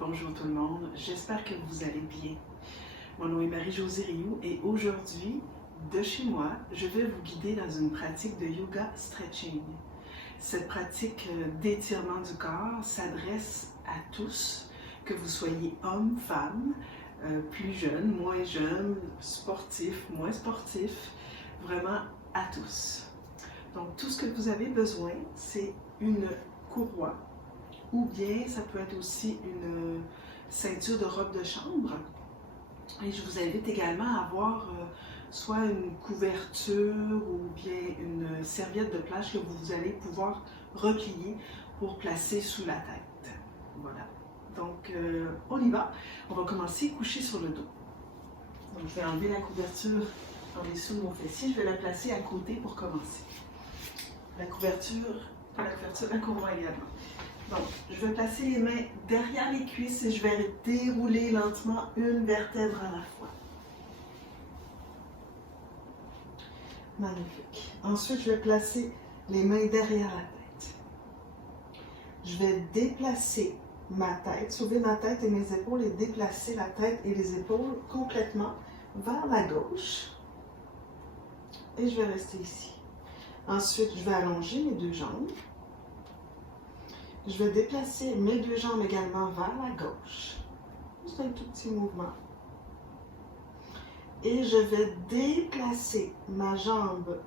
Bonjour tout le monde, j'espère que vous allez bien. Mon nom est Marie-Josée Rioux et aujourd'hui, de chez moi, je vais vous guider dans une pratique de yoga stretching. Cette pratique d'étirement du corps s'adresse à tous, que vous soyez homme, femme, plus jeune, moins jeune, sportif, moins sportif, vraiment à tous. Donc tout ce que vous avez besoin, c'est une courroie ou bien ça peut être aussi une ceinture de robe de chambre. Et je vous invite également à avoir soit une couverture ou bien une serviette de plage que vous allez pouvoir replier pour placer sous la tête. Voilà. Donc, on y va. On va commencer couché sur le dos. Donc, je vais enlever la couverture en dessous de mon fessier. Je vais la placer à côté pour commencer. La courroie également. Donc, je vais placer les mains derrière les cuisses et je vais dérouler lentement une vertèbre à la fois. Magnifique. Ensuite, je vais placer les mains derrière la tête. Je vais déplacer ma tête, soulever ma tête et mes épaules et déplacer la tête et les épaules complètement vers la gauche. Et je vais rester ici. Ensuite, je vais allonger mes deux jambes. Je vais déplacer mes deux jambes également vers la gauche. Juste un tout petit mouvement. Et je vais déplacer ma jambe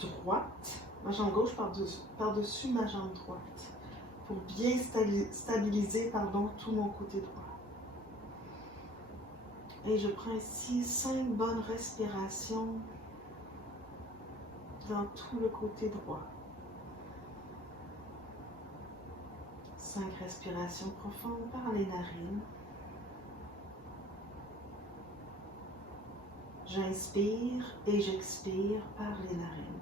droite, ma jambe gauche par-dessus ma jambe droite, pour bien stabiliser tout mon côté droit. Et je prends ici 5 bonnes respirations dans tout le côté droit. 5 respirations profondes par les narines. J'inspire et j'expire par les narines.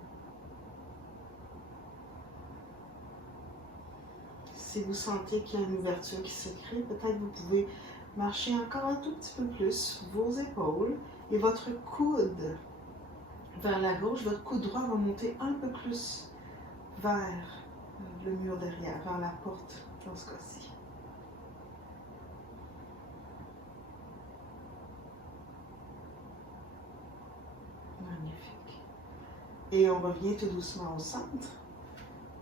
Si vous sentez qu'il y a une ouverture qui se crée, peut-être vous pouvez marcher encore un tout petit peu plus vos épaules et votre coude vers la gauche. Votre coude droit va monter un peu plus vers le mur derrière, vers la porte dans ce cas-ci. Magnifique. Et on revient tout doucement au centre.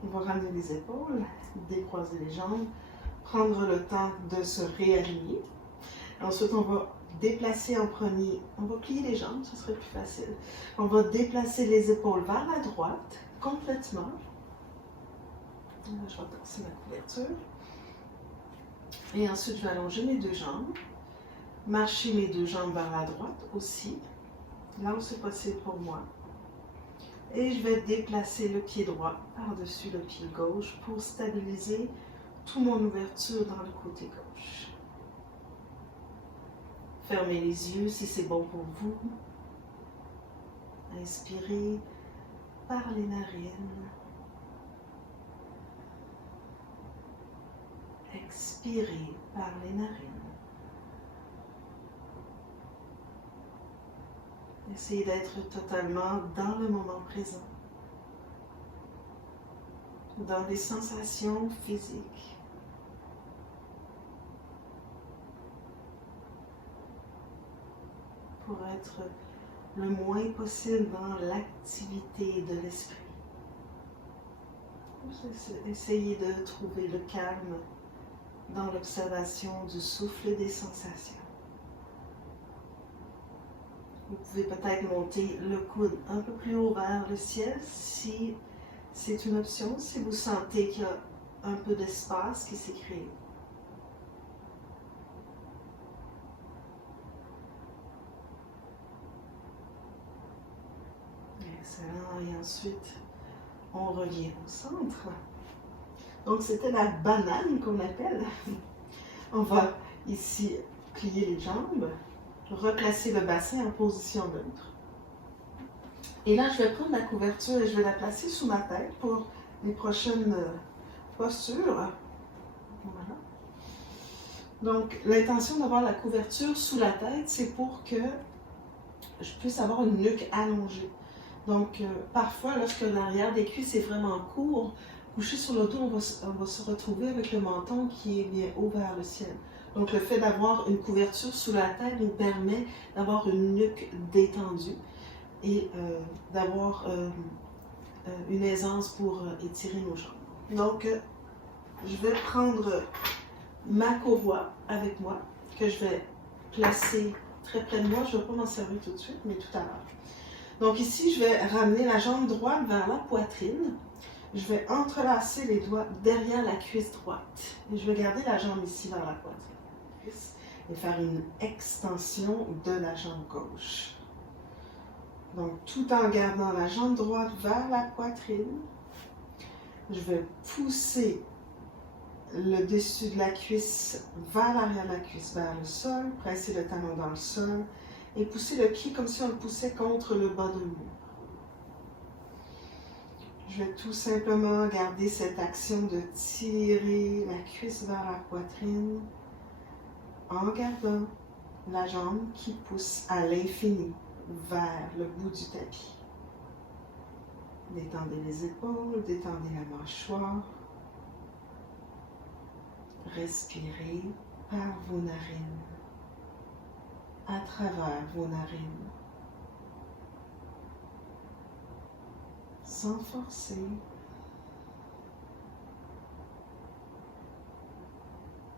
On va ramener les épaules, décroiser les jambes, prendre le temps de se réaligner. Ensuite, on va déplacer en premier, on va plier les jambes, ce serait plus facile. On va déplacer les épaules vers la droite, complètement. Je vais tasser ma couverture. Et ensuite, je vais allonger mes deux jambes, marcher mes deux jambes vers la droite aussi, là où c'est possible pour moi. Et je vais déplacer le pied droit par-dessus le pied gauche pour stabiliser toute mon ouverture dans le côté gauche. Fermez les yeux si c'est bon pour vous. Inspirez par les narines. Expirez par les narines. Essayez d'être totalement dans le moment présent, dans des sensations physiques. Pour être le moins possible dans l'activité de l'esprit. Essayez de trouver le calme dans l'observation du souffle et des sensations. Vous pouvez peut-être monter le coude un peu plus haut vers le ciel si c'est une option, si vous sentez qu'il y a un peu d'espace qui s'est créé. Excellent. Et ensuite, on revient au centre. Donc, c'était la banane qu'on appelle. On va ici plier les jambes, replacer le bassin en position neutre. Et là, je vais prendre la couverture et je vais la placer sous ma tête pour les prochaines postures. Voilà. Donc, l'intention d'avoir la couverture sous la tête, c'est pour que je puisse avoir une nuque allongée. Donc, parfois, lorsque l'arrière des cuisses est vraiment court, Couché sur le dos, on va se retrouver avec le menton qui est bien haut vers le ciel. Donc le fait d'avoir une couverture sous la tête nous permet d'avoir une nuque détendue et d'avoir une aisance pour étirer nos jambes. Donc je vais prendre ma courroie avec moi, que je vais placer très près de moi. Je ne vais pas m'en servir tout de suite, mais tout à l'heure. Donc ici, je vais ramener la jambe droite vers la poitrine. Je vais entrelacer les doigts derrière la cuisse droite. Et je vais garder la jambe ici vers la poitrine. Et faire une extension de la jambe gauche. Donc, tout en gardant la jambe droite vers la poitrine, je vais pousser le dessus de la cuisse vers l'arrière de la cuisse, vers le sol, presser le talon dans le sol et pousser le pied comme si on le poussait contre le bas de mur. Je vais tout simplement garder cette action de tirer la cuisse vers la poitrine en gardant la jambe qui pousse à l'infini vers le bout du tapis. Détendez les épaules, détendez la mâchoire. Respirez par vos narines, à travers vos narines, sans forcer.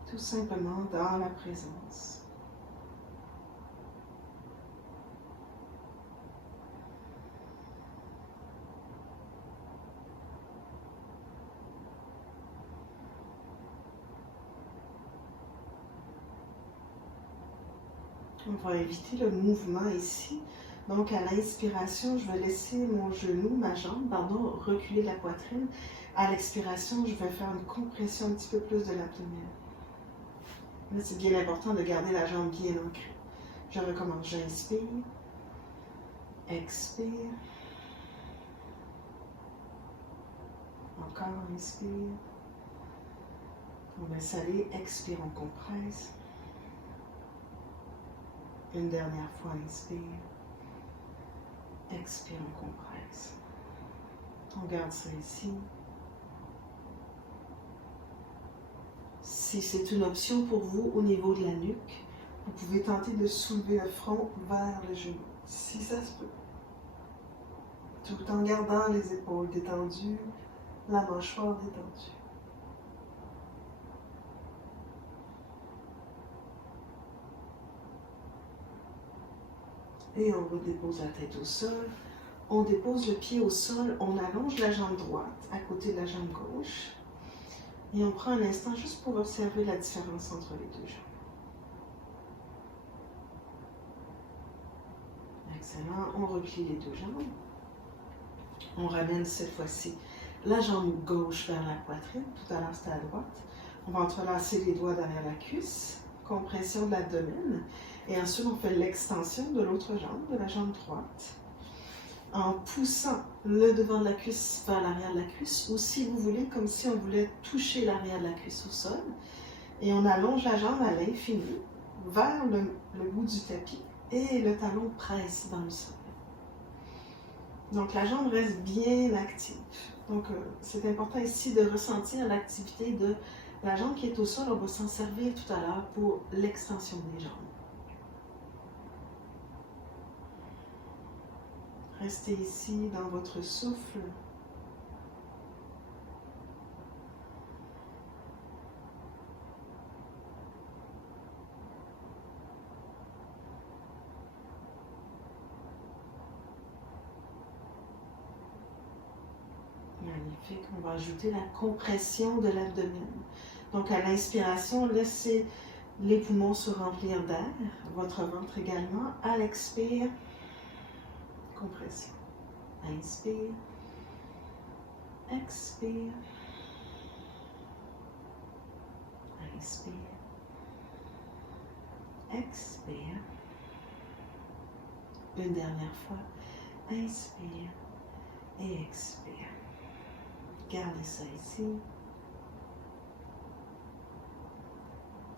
Tout simplement dans la présence. On va éviter le mouvement ici. Donc, à l'inspiration, je vais laisser mon genou, ma jambe, reculer la poitrine. À l'expiration, je vais faire une compression un petit peu plus de l'abdomen. Là, c'est bien important de garder la jambe bien ancrée. Je recommence. J'inspire. Expire. Encore, inspire. On laisse aller. Expire, on compresse. Une dernière fois, inspire. Expire, on compresse. On garde ça ici. Si c'est une option pour vous au niveau de la nuque, vous pouvez tenter de soulever le front vers le genou, si ça se peut. Tout en gardant les épaules détendues, la mâchoire détendue. Et on redépose la tête au sol. On dépose le pied au sol, on allonge la jambe droite à côté de la jambe gauche. Et on prend un instant juste pour observer la différence entre les deux jambes. Excellent. On replie les deux jambes. On ramène cette fois-ci la jambe gauche vers la poitrine. Tout à l'heure, c'était à droite. On va entrelacer les doigts derrière la cuisse. Compression de l'abdomen. Et ensuite, on fait l'extension de l'autre jambe, de la jambe droite, en poussant le devant de la cuisse vers l'arrière de la cuisse, ou si vous voulez, comme si on voulait toucher l'arrière de la cuisse au sol. Et on allonge la jambe à l'infini, vers le bout du tapis, et le talon presse dans le sol. Donc la jambe reste bien active. Donc c'est important ici de ressentir l'activité de la jambe qui est au sol. On va s'en servir tout à l'heure pour l'extension des jambes. Restez ici dans votre souffle. Magnifique. On va ajouter la compression de l'abdomen. Donc à l'inspiration, laissez les poumons se remplir d'air, votre ventre également. À l'expire, compression. Inspire. Expire. Inspire. Expire. Une dernière fois. Inspire et expire. Gardez ça ici.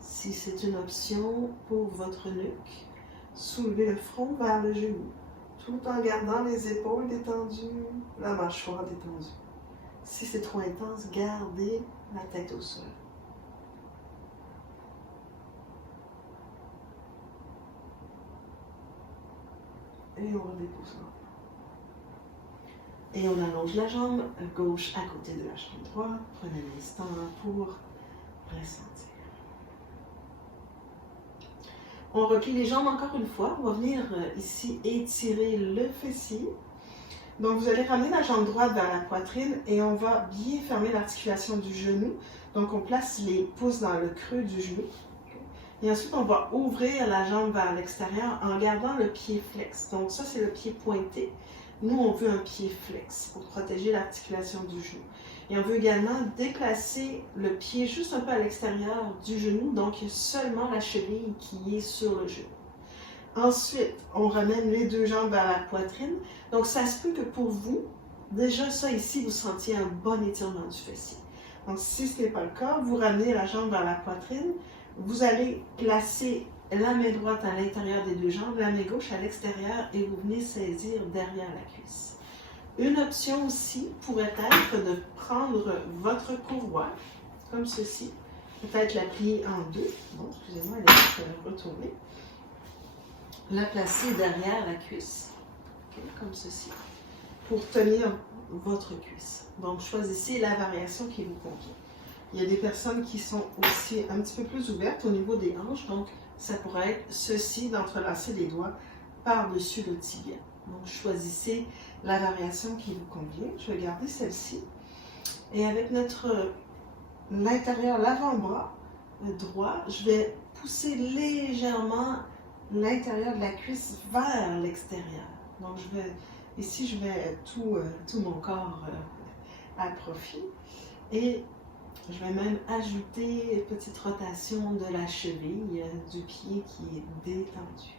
Si c'est une option pour votre nuque, soulevez le front vers le genou, tout en gardant les épaules détendues, la mâchoire détendue. Si c'est trop intense, gardez la tête au sol. Et on redépose l'enfant. Et on allonge la jambe gauche à côté de la jambe droite. Prenez un instant pour ressentir. On replie les jambes encore une fois. On va venir ici étirer le fessier. Donc, vous allez ramener la jambe droite vers la poitrine et on va bien fermer l'articulation du genou. Donc, on place les pouces dans le creux du genou. Et ensuite, on va ouvrir la jambe vers l'extérieur en gardant le pied flex. Donc, ça, c'est le pied pointé. Nous, on veut un pied flex pour protéger l'articulation du genou. Et on veut également déplacer le pied juste un peu à l'extérieur du genou. Donc, il y a seulement la cheville qui est sur le genou. Ensuite, on ramène les deux jambes vers la poitrine. Donc, ça se peut que pour vous, déjà ça ici, vous sentiez un bon étirement du fessier. Donc, si ce n'est pas le cas, vous ramenez la jambe vers la poitrine. Vous allez placer la main droite à l'intérieur des deux jambes, la main gauche à l'extérieur et vous venez saisir derrière la cuisse. Une option aussi pourrait être de prendre votre courroie, comme ceci. Peut-être la plier en deux. Bon, excusez-moi, elle est retournée. La placer derrière la cuisse, okay, comme ceci, pour tenir votre cuisse. Donc, choisissez la variation qui vous convient. Il y a des personnes qui sont aussi un petit peu plus ouvertes au niveau des hanches, donc ça pourrait être ceci, d'entrelacer les doigts par-dessus le tibia. Donc, choisissez la variation qui vous convient. Je vais garder celle-ci. Et avec l'intérieur, l'avant-bras droit, je vais pousser légèrement l'intérieur de la cuisse vers l'extérieur. Donc, ici, je mets tout mon corps à profit. Et je vais même ajouter une petite rotation de la cheville du pied qui est détendu.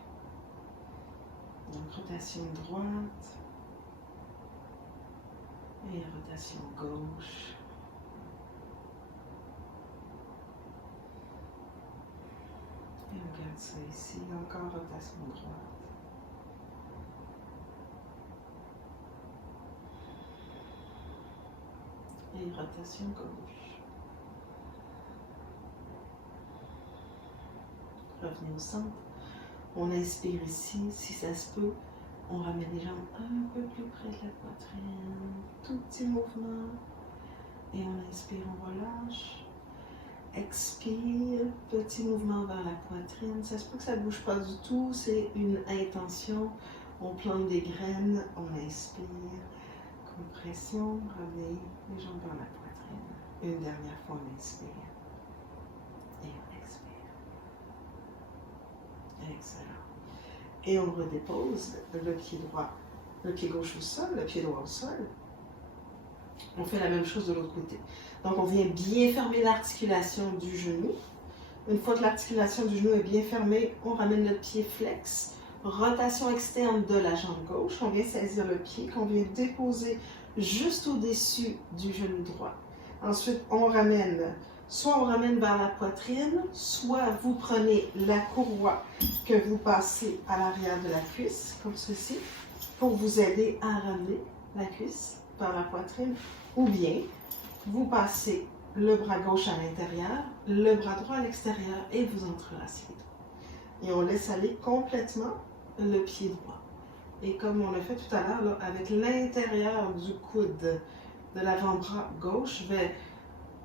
Donc, rotation droite et rotation gauche. Et on garde ça ici, encore rotation droite. Et rotation gauche. Revenez au centre. On inspire ici, si ça se peut. On ramène les jambes un peu plus près de la poitrine. Tout petit mouvement. Et on inspire, on relâche. Expire, petit mouvement vers la poitrine. Ça se peut que ça ne bouge pas du tout. C'est une intention. On plante des graines. On inspire. Compression. Ramenez les jambes vers la poitrine. Une dernière fois, on inspire. Et on expire. Excellent. Et on redépose le pied droit, le pied gauche au sol, le pied droit au sol. On fait la même chose de l'autre côté. Donc, on vient bien fermer l'articulation du genou. Une fois que l'articulation du genou est bien fermée, on ramène notre pied flex. Rotation externe de la jambe gauche. On vient saisir le pied qu'on vient déposer juste au-dessus du genou droit. Ensuite, soit on ramène vers la poitrine, soit vous prenez la courroie que vous passez à l'arrière de la cuisse, comme ceci, pour vous aider à ramener la cuisse vers la poitrine, ou bien vous passez le bras gauche à l'intérieur, le bras droit à l'extérieur et vous entrelacez les doigts. Et on laisse aller complètement le pied droit. Et comme on l'a fait tout à l'heure, avec l'intérieur du coude de l'avant-bras gauche, je vais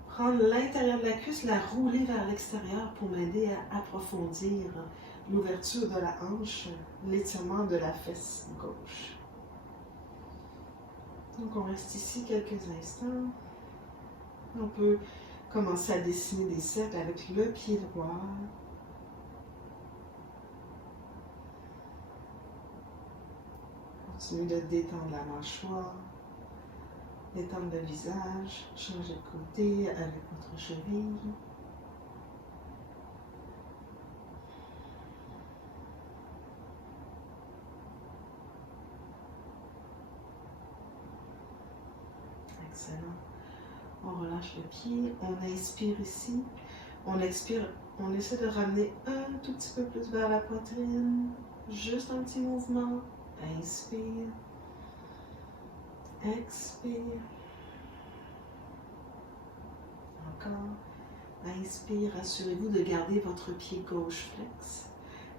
prendre l'intérieur de la cuisse, la rouler vers l'extérieur pour m'aider à approfondir l'ouverture de la hanche, l'étirement de la fesse gauche. Donc on reste ici quelques instants. On peut commencer à dessiner des cercles avec le pied droit. Continuez de détendre la mâchoire. Détendre le visage, changer de côté avec votre cheville. Excellent. On relâche le pied, on inspire ici. On expire, on essaie de ramener un tout petit peu plus vers la poitrine. Juste un petit mouvement. Inspire. Expire. encore. Inspire, assurez-vous de garder votre pied gauche flex.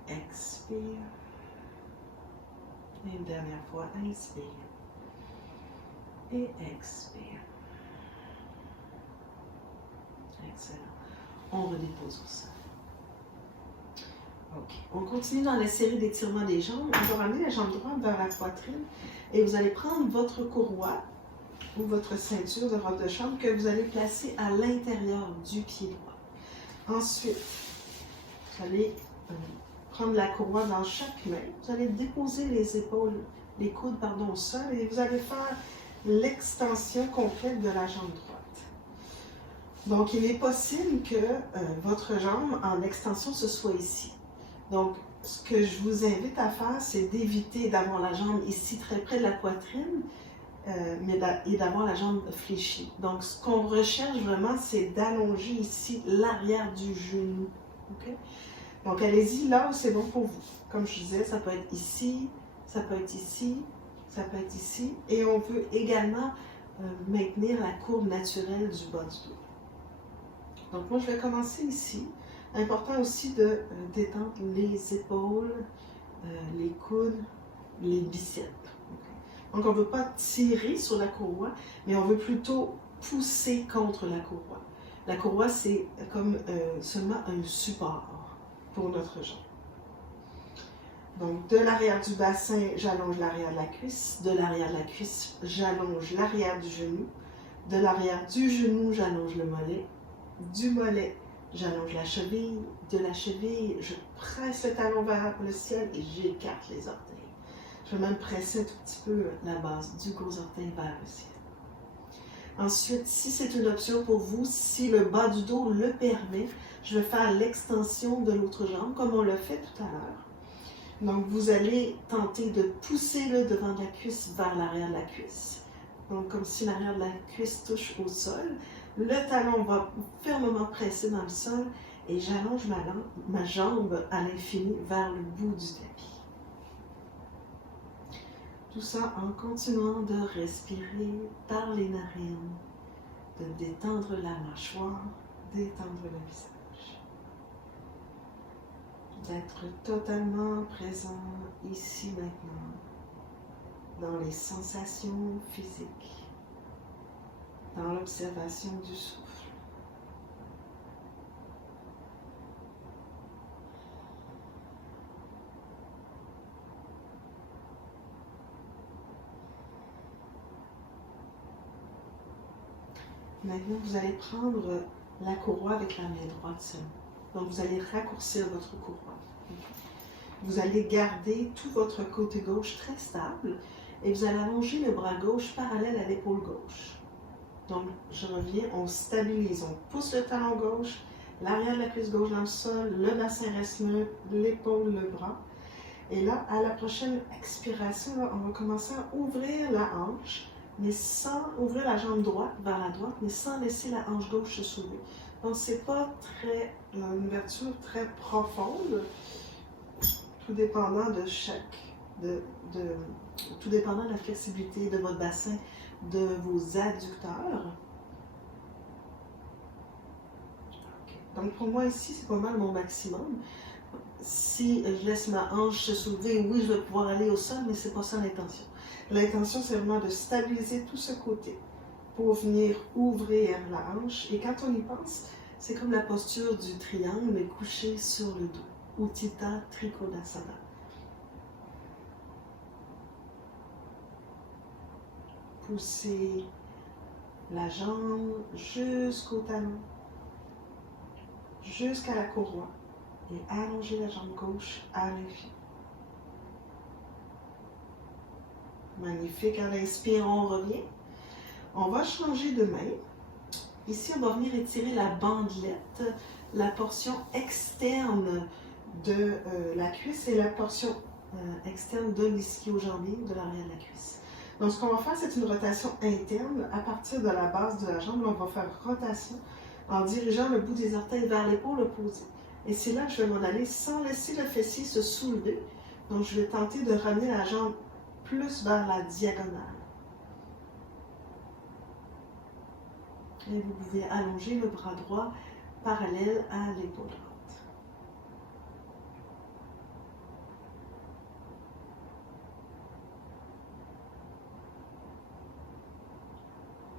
Expire. Et une dernière fois, inspire. Et expire. Excellent. On redépose au sol. OK. On continue dans la série d'étirements des jambes. On va ramener la jambe droite vers la poitrine et vous allez prendre votre courroie ou votre ceinture de robe de chambre que vous allez placer à l'intérieur du pied droit. Ensuite, vous allez prendre la courroie dans chaque main. Vous allez déposer les épaules, les coudes, au sol et vous allez faire l'extension complète de la jambe droite. Donc, il est possible que votre jambe en extension, ce soit ici. Donc, ce que je vous invite à faire, c'est d'éviter d'avoir la jambe ici très près de la poitrine et d'avoir la jambe fléchie. Donc, ce qu'on recherche vraiment, c'est d'allonger ici l'arrière du genou. Okay? Donc, allez-y là où c'est bon pour vous. Comme je disais, ça peut être ici, ça peut être ici, ça peut être ici. Et on peut également maintenir la courbe naturelle du bas du dos. Donc, moi, je vais commencer ici. Important aussi de détendre les épaules, les coudes, les biceps. Okay? Donc, on ne veut pas tirer sur la courroie, mais on veut plutôt pousser contre la courroie. La courroie, c'est comme seulement un support pour notre jambe. Donc, de l'arrière du bassin, j'allonge l'arrière de la cuisse. De l'arrière de la cuisse, j'allonge l'arrière du genou. De l'arrière du genou, j'allonge le mollet. Du mollet, j'allonge la cheville. De la cheville, je presse le talon vers le ciel et j'écarte les orteils. Je vais même presser un tout petit peu la base du gros orteil vers le ciel. Ensuite, si c'est une option pour vous, si le bas du dos le permet, je vais faire l'extension de l'autre jambe comme on l'a fait tout à l'heure. Donc, vous allez tenter de pousser le devant de la cuisse vers l'arrière de la cuisse. Donc, comme si l'arrière de la cuisse touche au sol. Le talon va fermement presser dans le sol et j'allonge ma jambe à l'infini vers le bout du tapis. Tout ça en continuant de respirer par les narines, de détendre la mâchoire, détendre le visage. D'être totalement présent ici maintenant, dans les sensations physiques, dans l'observation du souffle. Maintenant, vous allez prendre la courroie avec la main droite seulement. Donc, vous allez raccourcir votre courroie. Vous allez garder tout votre côté gauche très stable et vous allez allonger le bras gauche parallèle à l'épaule gauche. Donc, je reviens, on stabilise, on pousse le talon gauche, l'arrière de la cuisse gauche dans le sol, le bassin reste neutre, l'épaule, le bras. Et là, à la prochaine expiration, là, on va commencer à ouvrir la hanche, mais sans ouvrir la jambe droite vers la droite, mais sans laisser la hanche gauche se soulever. Donc, c'est pas une ouverture très profonde, tout dépendant de tout dépendant de la flexibilité de votre bassin, de vos adducteurs. Okay. Donc, pour moi ici, c'est pas mal mon maximum. Si je laisse ma hanche se soulever, oui, je vais pouvoir aller au sol, mais c'est pas ça l'intention. L'intention, c'est vraiment de stabiliser tout ce côté pour venir ouvrir la hanche. Et quand on y pense, c'est comme la posture du triangle, mais couché sur le dos. Utthita Trikonasana. Poussez la jambe jusqu'au talon, jusqu'à la courroie et allongez la jambe gauche à l'infini. Magnifique, à l'inspire, on revient. On va changer de main. Ici, on va venir étirer la bandelette, la portion externe de la cuisse et la portion externe de l'ischio-jambier de l'arrière de la cuisse. Donc, ce qu'on va faire, c'est une rotation interne à partir de la base de la jambe. On va faire rotation en dirigeant le bout des orteils vers l'épaule opposée. Et c'est là que je vais m'en aller sans laisser le fessier se soulever. Donc, je vais tenter de ramener la jambe plus vers la diagonale. Et vous pouvez allonger le bras droit parallèle à l'épaule droite.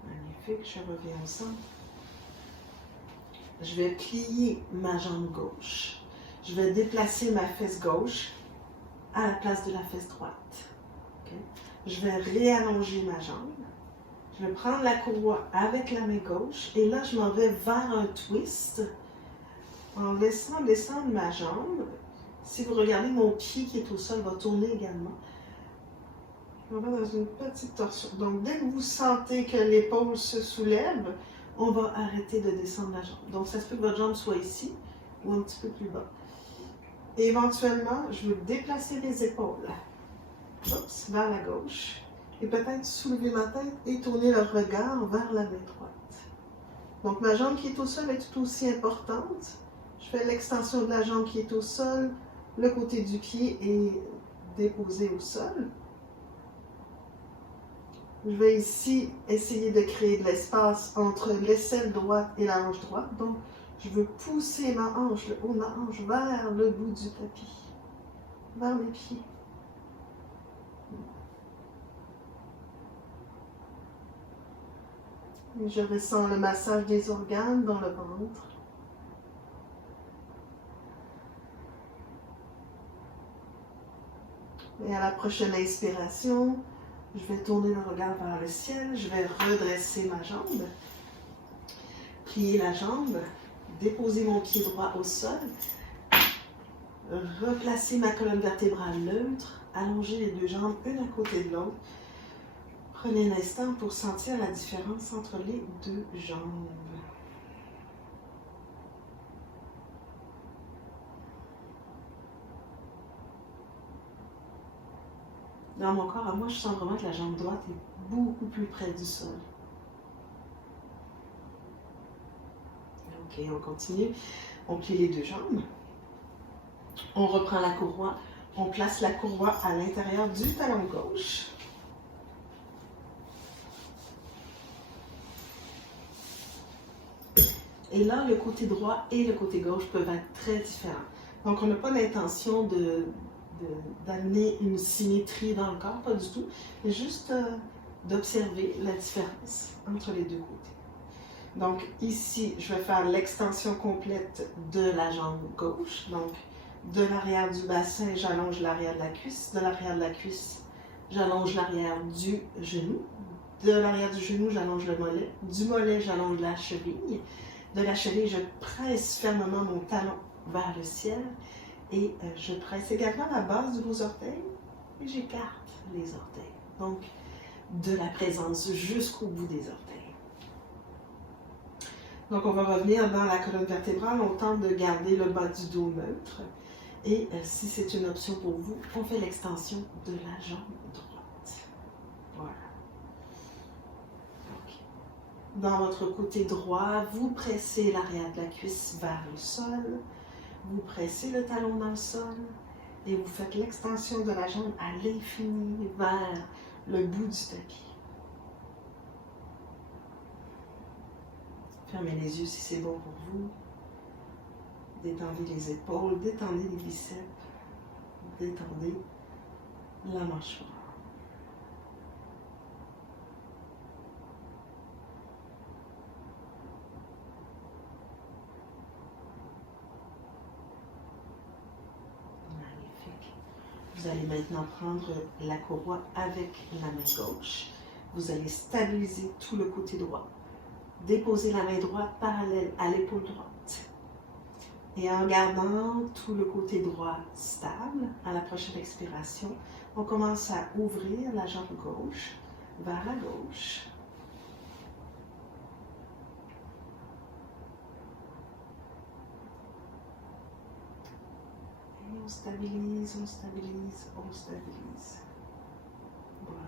Magnifique, je reviens au centre. Je vais plier ma jambe gauche. Je vais déplacer ma fesse gauche à la place de la fesse droite. Okay? Je vais réallonger ma jambe. Je vais prendre la courroie avec la main gauche et là, je m'en vais vers un twist en laissant descendre ma jambe. Si vous regardez, mon pied qui est au sol va tourner également. Je m'en vais dans une petite torsion. Donc, dès que vous sentez que l'épaule se soulève, on va arrêter de descendre la jambe. Donc, ça se peut que votre jambe soit ici ou un petit peu plus bas. Et éventuellement, je vais déplacer les épaules. Oups, vers la gauche. Et peut-être soulever ma tête et tourner le regard vers la main droite. Donc, ma jambe qui est au sol est tout aussi importante. Je fais l'extension de la jambe qui est au sol. Le côté du pied est déposé au sol. Je vais ici essayer de créer de l'espace entre l'aisselle droite et la hanche droite. Donc, je veux pousser ma hanche, le haut de ma hanche, vers le bout du tapis, vers mes pieds. Et je ressens le massage des organes dans le ventre. Et à la prochaine inspiration, je vais tourner le regard vers le ciel, je vais redresser ma jambe, plier la jambe, déposer mon pied droit au sol, replacer ma colonne vertébrale neutre, allonger les deux jambes une à côté de l'autre. Prenez un instant pour sentir la différence entre les deux jambes. Dans mon corps, à moi, je sens vraiment que la jambe droite est beaucoup plus près du sol. Ok, on continue. On plie les deux jambes. On reprend la courroie. On place la courroie à l'intérieur du talon gauche. Et là, le côté droit et le côté gauche peuvent être très différents. Donc, on n'a pas l'intention d'amener une symétrie dans le corps, pas du tout, mais juste d'observer la différence entre les deux côtés. Donc, ici, je vais faire l'extension complète de la jambe gauche. Donc, de l'arrière du bassin, j'allonge l'arrière de la cuisse. De l'arrière de la cuisse, j'allonge l'arrière du genou. De l'arrière du genou, j'allonge le mollet. Du mollet, j'allonge la cheville. De la cheville, je presse fermement mon talon vers le ciel et je presse également la base de vos orteils et j'écarte les orteils. Donc, de la présence jusqu'au bout des orteils. Donc, on va revenir dans la colonne vertébrale. On tente de garder le bas du dos neutre. Et si c'est une option pour vous, on fait l'extension de la jambe droite. Voilà. Dans votre côté droit, vous pressez l'arrière de la cuisse vers le sol. Vous pressez le talon dans le sol. Et vous faites l'extension de la jambe à l'infini vers le bout du tapis. Fermez les yeux si c'est bon pour vous. Détendez les épaules, détendez les biceps. Détendez la mâchoire. Vous allez maintenant prendre la courroie avec la main gauche. Vous allez stabiliser tout le côté droit. Déposez la main droite parallèle à l'épaule droite. Et en gardant tout le côté droit stable, à la prochaine expiration, on commence à ouvrir la jambe gauche vers la gauche. On stabilise, on stabilise, on stabilise. Voilà.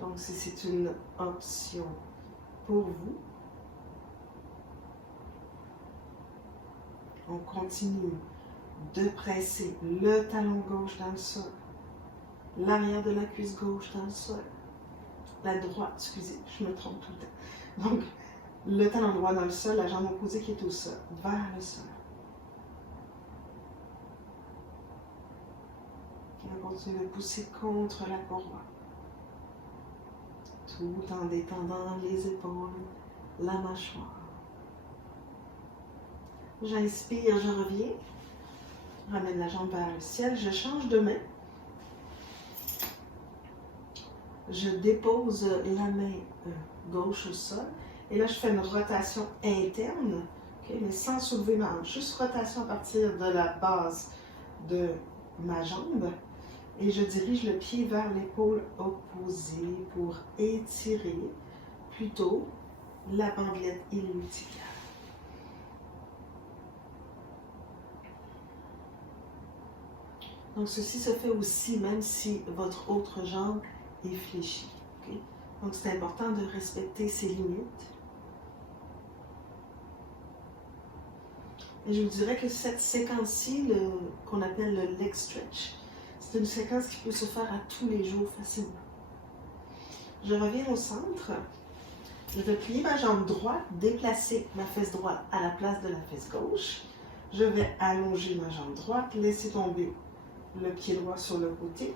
Donc, si c'est une option pour vous, on continue de presser le talon gauche dans le sol. l'arrière de la cuisse gauche dans le sol, la droite, excusez, je me trompe tout le temps. Donc, le talon droit dans le sol, la jambe opposée qui est au sol, vers le sol. Et on continue de pousser contre la courroie. Tout en détendant les épaules, la mâchoire. J'inspire, je reviens. Ramène la jambe vers le ciel. Je change de main. Je dépose la main gauche au sol. Et là, je fais une rotation interne, okay, mais sans soulever ma hanche. Juste rotation à partir de la base de ma jambe. Et je dirige le pied vers l'épaule opposée pour étirer plutôt la bandelette iliotibiale. Donc, ceci se fait aussi même si votre autre jambe est fléchie. Okay? Donc, c'est important de respecter ses limites. Et je vous dirais que cette séquence-ci, qu'on appelle le leg stretch, c'est une séquence qui peut se faire à tous les jours facilement. Je reviens au centre. Je vais plier ma jambe droite, déplacer ma fesse droite à la place de la fesse gauche. Je vais allonger ma jambe droite, laisser tomber le pied droit sur le côté.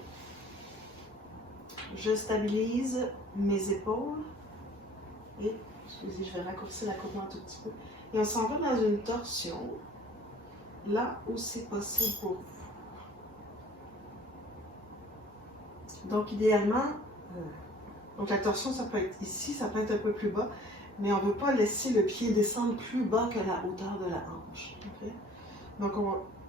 Je stabilise mes épaules. Et, excusez, je vais raccourcir la courbe un tout petit peu. Et on s'en va dans une torsion, là où c'est possible pour vous. Donc, idéalement, donc la torsion, ça peut être ici, ça peut être un peu plus bas, mais on ne veut pas laisser le pied descendre plus bas que la hauteur de la hanche. Okay? Donc,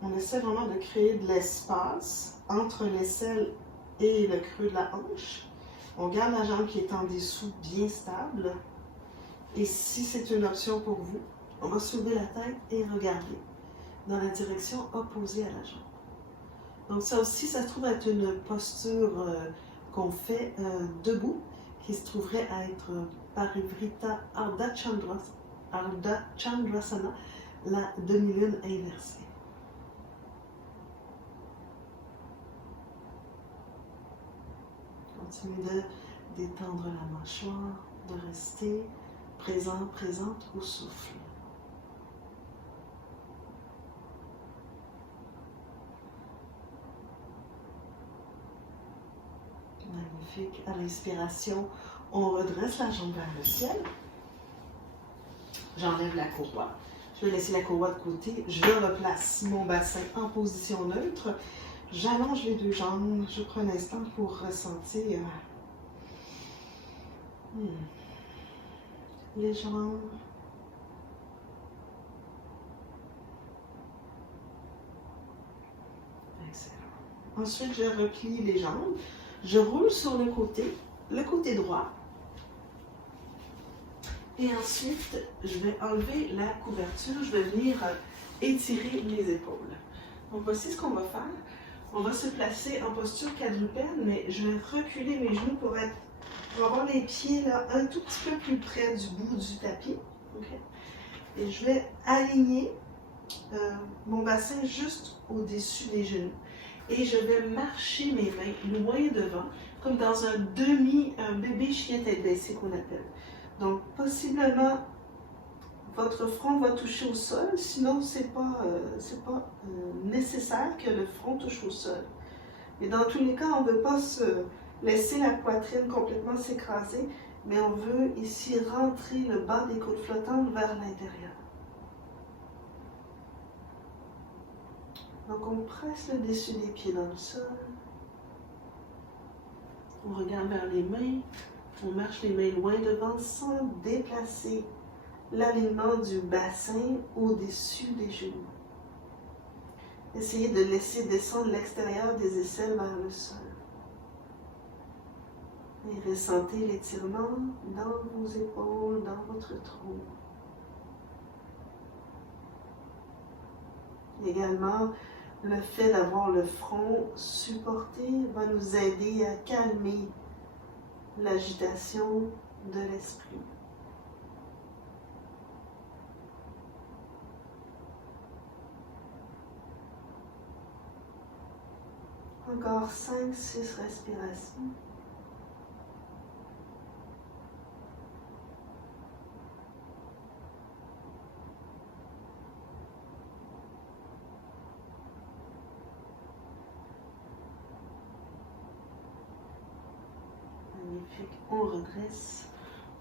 on essaie vraiment de créer de l'espace entre l'aisselle et le creux de la hanche. On garde la jambe qui est en dessous bien stable. Et si c'est une option pour vous, on va soulever la tête et regarder dans la direction opposée à la jambe. Donc ça aussi, ça se trouve être une posture qu'on fait debout, qui se trouverait à être Parivrtta Ardha Chandrasana, la demi-lune inversée. Continuez de détendre la mâchoire, de rester présent, présente au souffle. Magnifique. À l'inspiration, on redresse la jambe vers le ciel. J'enlève la courroie. Je vais laisser la courroie de côté. Je replace mon bassin en position neutre. J'allonge les deux jambes. Je prends un instant pour ressentir les jambes. Excellent. Ensuite, je replie les jambes. Je roule sur le côté droit. Et ensuite, je vais enlever la couverture. Je vais venir étirer les épaules. Donc, voici ce qu'on va faire. On va se placer en posture quadrupède, mais je vais reculer mes genoux pour avoir les pieds là, un tout petit peu plus près du bout du tapis. Okay? Et je vais aligner mon bassin juste au-dessus des genoux. Et je vais marcher mes mains loin devant, comme dans un bébé chien tête baissée qu'on appelle. Donc, possiblement, votre front va toucher au sol, sinon c'est pas nécessaire que le front touche au sol. Mais dans tous les cas, on ne veut pas se laisser la poitrine complètement s'écraser, mais on veut ici rentrer le bas des côtes flottantes vers l'intérieur. Donc on presse le dessus des pieds dans le sol. On regarde vers les mains. On marche les mains loin devant sans déplacer l'alignement du bassin au-dessus des genoux. Essayez de laisser descendre l'extérieur des aisselles vers le sol. Et ressentez l'étirement dans vos épaules, dans votre tronc. Également, le fait d'avoir le front supporté va nous aider à calmer l'agitation de l'esprit. En Encore 5-6 respirations. Magnifique. On redresse.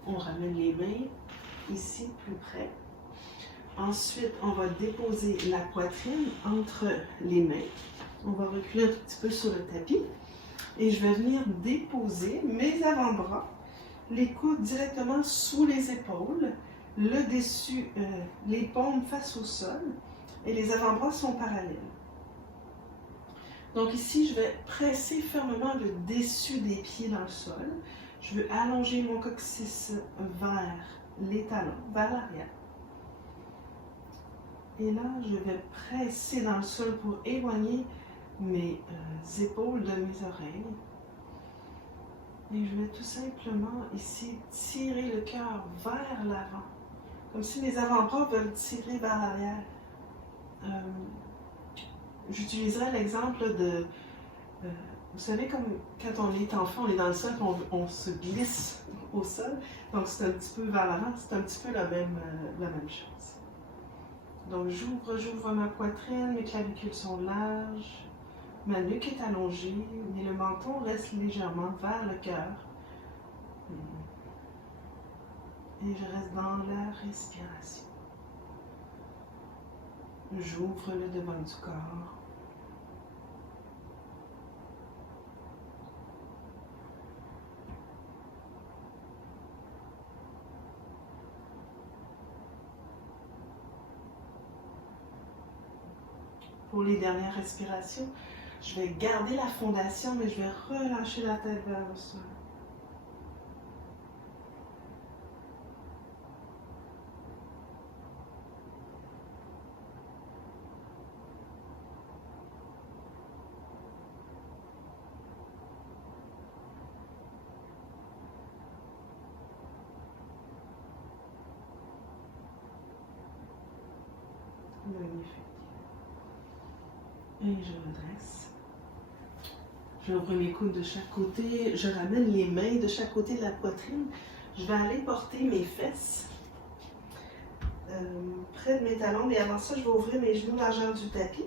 On ramène les mains ici, plus près. Ensuite, on va déposer la poitrine entre les mains. On va reculer un tout petit peu sur le tapis. Et je vais venir déposer mes avant-bras, les coudes directement sous les épaules, le dessus, les paumes face au sol, et les avant-bras sont parallèles. Donc ici, je vais presser fermement le dessus des pieds dans le sol. Je veux allonger mon coccyx vers les talons, vers l'arrière. Et là, je vais presser dans le sol pour éloigner mes épaules de mes oreilles. Et je vais tout simplement ici tirer le cœur vers l'avant, comme si mes avant-bras veulent tirer vers l'arrière. J'utiliserai l'exemple de, vous savez, comme quand on est enfant, on est dans le sol, on se glisse au sol, donc c'est un petit peu vers l'avant, c'est un petit peu la même chose. Donc j'ouvre ma poitrine, mes clavicules sont larges, ma nuque est allongée, mais le menton reste légèrement vers le cœur. Et je reste dans la respiration. J'ouvre le devant du corps. Pour les dernières respirations, je vais garder la fondation, mais je vais relâcher la tête vers le sol. Magnifique. Et je redresse. J'ouvre mes coudes de chaque côté. Je ramène les mains de chaque côté de la poitrine. Je vais aller porter mes fesses près de mes talons. Mais avant ça, je vais ouvrir mes genoux largeur du tapis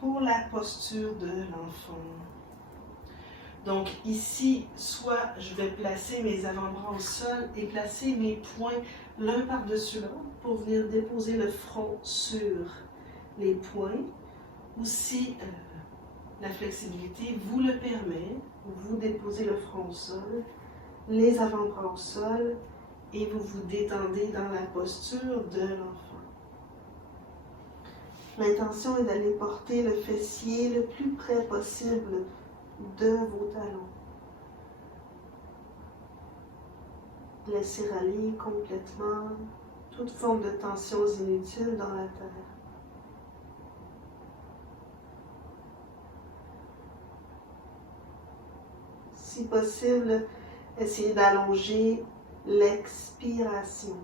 pour la posture de l'enfant. Donc ici, soit je vais placer mes avant-bras au sol et placer mes poings l'un par-dessus l'autre pour venir déposer le front sur les poings. Ou si la flexibilité vous le permet, vous déposez le front au sol, les avant-bras au sol et vous vous détendez dans la posture de l'enfant. L'intention est d'aller porter le fessier le plus près possible de vos talons. Laissez aller complètement toute forme de tensions inutiles dans la terre. Si possible, essayez d'allonger l'expiration.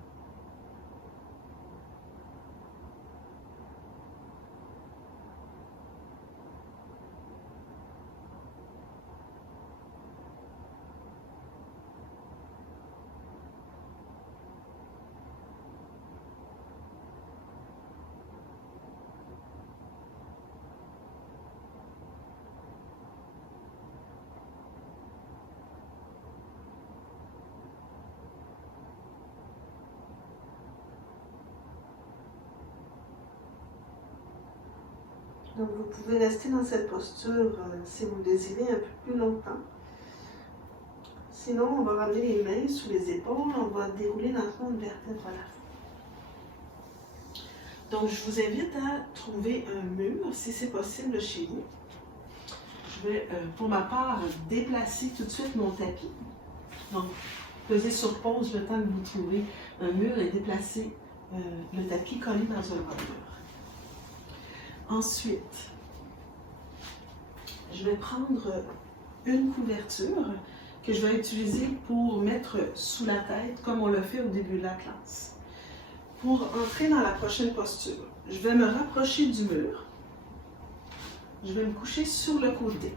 Donc vous pouvez rester dans cette posture si vous le désirez un peu plus longtemps. Sinon, on va ramener les mains sous les épaules, on va dérouler lentement une vertèbre à la fois. Donc je vous invite à trouver un mur si c'est possible chez vous. Je vais pour ma part déplacer tout de suite mon tapis. Donc pesez sur pause le temps que vous trouvez un mur et déplacer le tapis collé dans un mur. Ensuite, je vais prendre une couverture que je vais utiliser pour mettre sous la tête, comme on l'a fait au début de la classe. Pour entrer dans la prochaine posture, je vais me rapprocher du mur. Je vais me coucher sur le côté.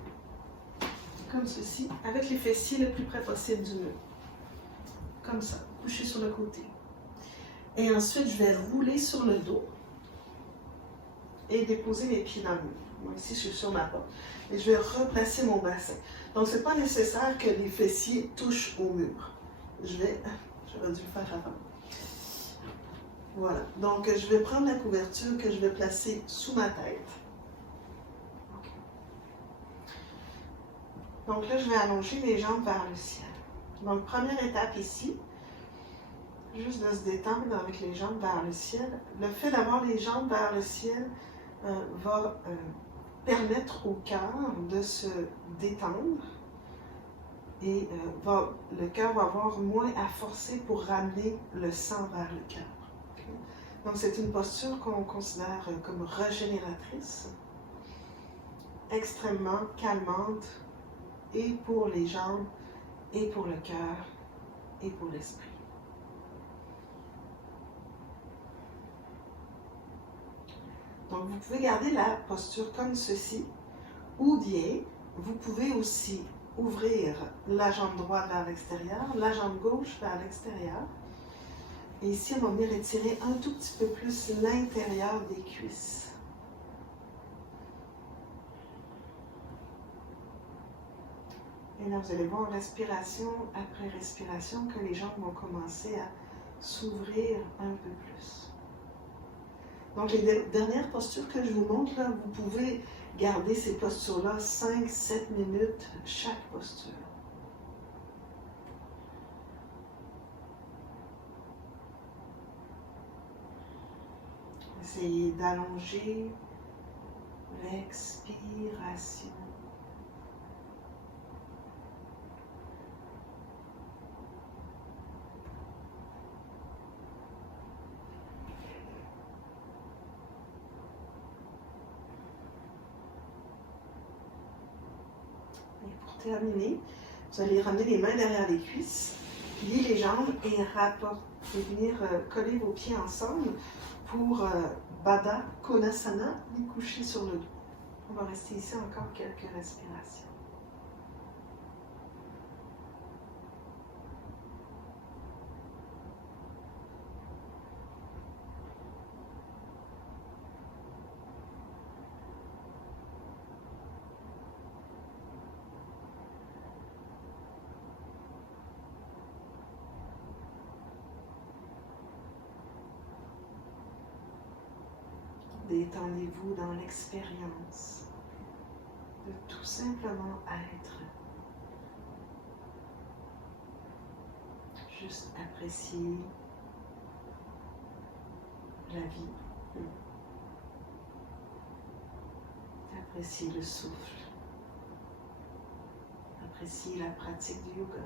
comme ceci, avec les fessiers le plus près possible du mur. Comme ça, couché sur le côté. Et ensuite, je vais rouler sur le dos et déposer mes pieds dans le mur. Moi, ici, je suis sur ma porte. Et je vais replacer mon bassin. Donc, ce n'est pas nécessaire que les fessiers touchent au mur. J'aurais dû le faire avant. Voilà. Donc, je vais prendre la couverture que je vais placer sous ma tête. Okay. Donc là, je vais allonger les jambes vers le ciel. Donc, première étape ici, juste de se détendre avec les jambes vers le ciel. Le fait d'avoir les jambes vers le ciel va permettre au cœur de se détendre et le cœur va avoir moins à forcer pour ramener le sang vers le cœur. Okay? Donc, c'est une posture qu'on considère comme régénératrice, extrêmement calmante, et pour les jambes, et pour le cœur, et pour l'esprit. Donc, vous pouvez garder la posture comme ceci, ou bien, vous pouvez aussi ouvrir la jambe droite vers l'extérieur, la jambe gauche vers l'extérieur. Et ici, on va venir étirer un tout petit peu plus l'intérieur des cuisses. Et là, vous allez voir, respiration après respiration, que les jambes vont commencer à s'ouvrir un peu plus. Donc, les dernières postures que je vous montre, là, vous pouvez garder ces postures-là 5-7 minutes chaque posture. Essayez d'allonger l'expiration. Terminé, vous allez ramener les mains derrière les cuisses, plier les jambes et venir coller vos pieds ensemble pour Baddha Konasana, les coucher sur le dos. On va rester ici encore quelques respirations. Détendez-vous dans l'expérience de tout simplement être. Juste apprécier la vie. Apprécier le souffle. Apprécier la pratique du yoga.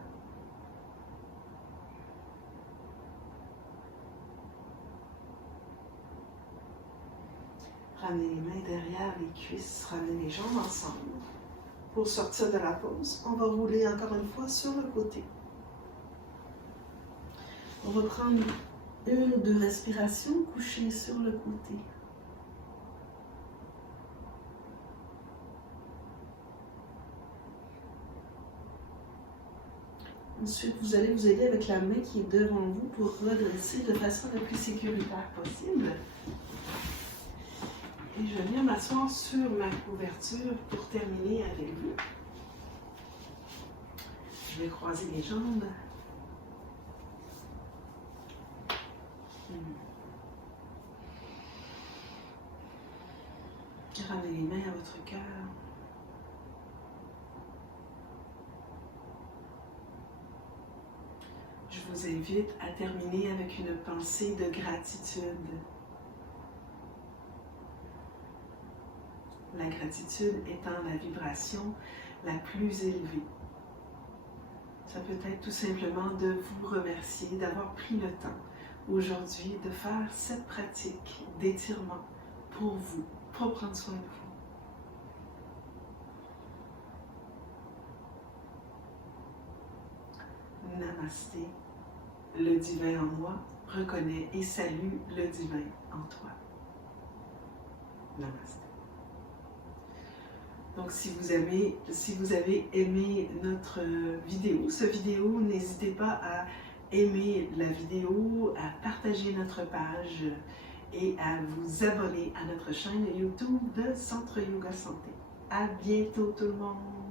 Ramenez les mains derrière les cuisses, ramenez les jambes ensemble. Pour sortir de la pause, on va rouler encore une fois sur le côté. On va prendre 1 ou 2 respirations couchées sur le côté. Ensuite, vous allez vous aider avec la main qui est devant vous pour redresser de façon la plus sécuritaire possible. Et je vais venir m'asseoir sur ma couverture pour terminer avec vous. Je vais croiser les jambes. Ramenez les mains à votre cœur. Je vous invite à terminer avec une pensée de gratitude. La gratitude étant la vibration la plus élevée. Ça peut être tout simplement de vous remercier d'avoir pris le temps aujourd'hui de faire cette pratique d'étirement pour vous, pour prendre soin de vous. Namasté. Le divin en moi reconnaît et salue le divin en toi. Namasté. Donc, si vous avez aimé notre cette vidéo, n'hésitez pas à aimer la vidéo, à partager notre page et à vous abonner à notre chaîne YouTube de Centre Yoga Santé. À bientôt tout le monde!